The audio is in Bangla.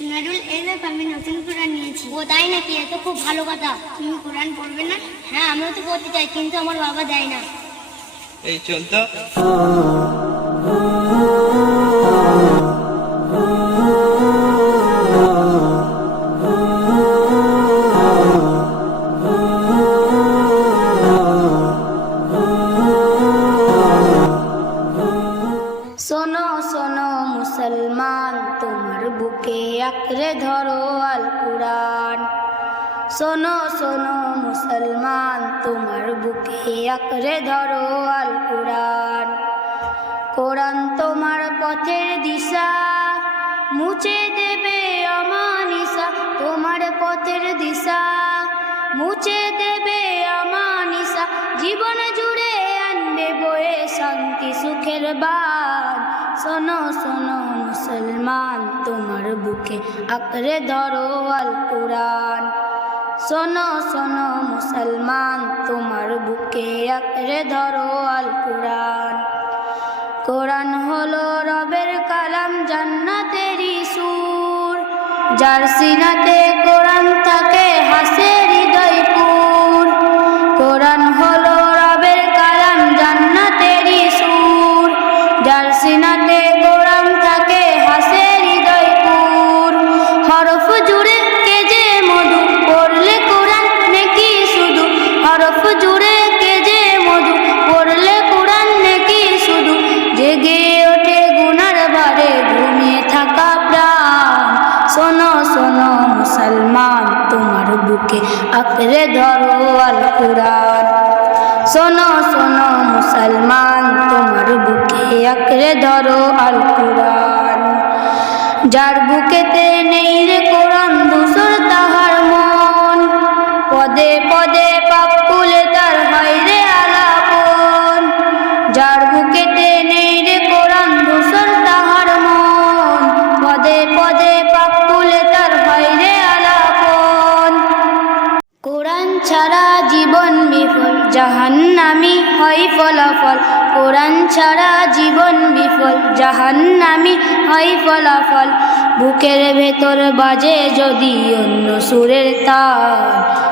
সোনারুল আমি নতুন কোরআন নিয়েছি। ও তাই নাকি? খুব ভালো কথা। তুমি কোরআন পড়বে না? হ্যাঁ আমিও তো পড়তে চাই কিন্তু আমার বাবা দেয় না। এই চল তো। শোনো শোনো মুসলমান তোমার বুকে আঁকড়ে ধরো আল কুরআন। শোনো শোনো মুসলমান, তোমার বুকে আঁকড়ে ধরো আল কুরআন। কোরআন তোমার পথের দিশা, মুছে দেবে আমানিসা তোমার পথের দিশা, মুছে দেবে আমানিসা জীবন জুড়ে আনবে বয়ে শান্তি, সুখের বান। শোনো শোনো মুসলমান তোমার বুকে আঁকড়ে ধরো আল কুরআন। শোনো শোনো, মুসলমান তোমার বুকে আঁকড়ে ধরো আল কুরআন। কোরআন হলো রবের কালাম জান্নাতেরই সুর। যার সিনাতে কোরআন থাকে হাসে হরফ জুড়ে কে যে মধু, পড়লে কোরআন নেকি শুধু? জেগে ওঠে গুনার বারে, ঘুমিয়ে থাকা প্রাণ। শোনো শোনো মুসলমান, তোমার বুকে আঁকড়ে ধরো আল কুরআন শোনো শোনো মুসলমান, তোমার বুকে আঁকড়ে ধরো আল কুরআন যার বুকেতে নেই রে কোরআন ধূসর তাহার মন। পদে পদে পাপ বুকেতে নেই রে কোরআন ধূসর তাহার মন। পদে পদে পাপ তুলে তার হয় রে আলাপন। কোরআন ছাড়া জীবন বিফল, জাহান্নামি হয় ফলাফল। কোরআন ছাড়া জীবন বিফল, জাহান্নামি হয় ফলাফল। বুকের ভেতর বাজে যদি অন্য সুরের তার